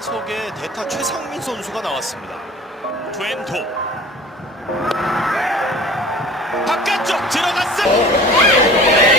타석에 대타 최상민 선수가 나왔습니다. 투앤투 바깥쪽 들어갔어.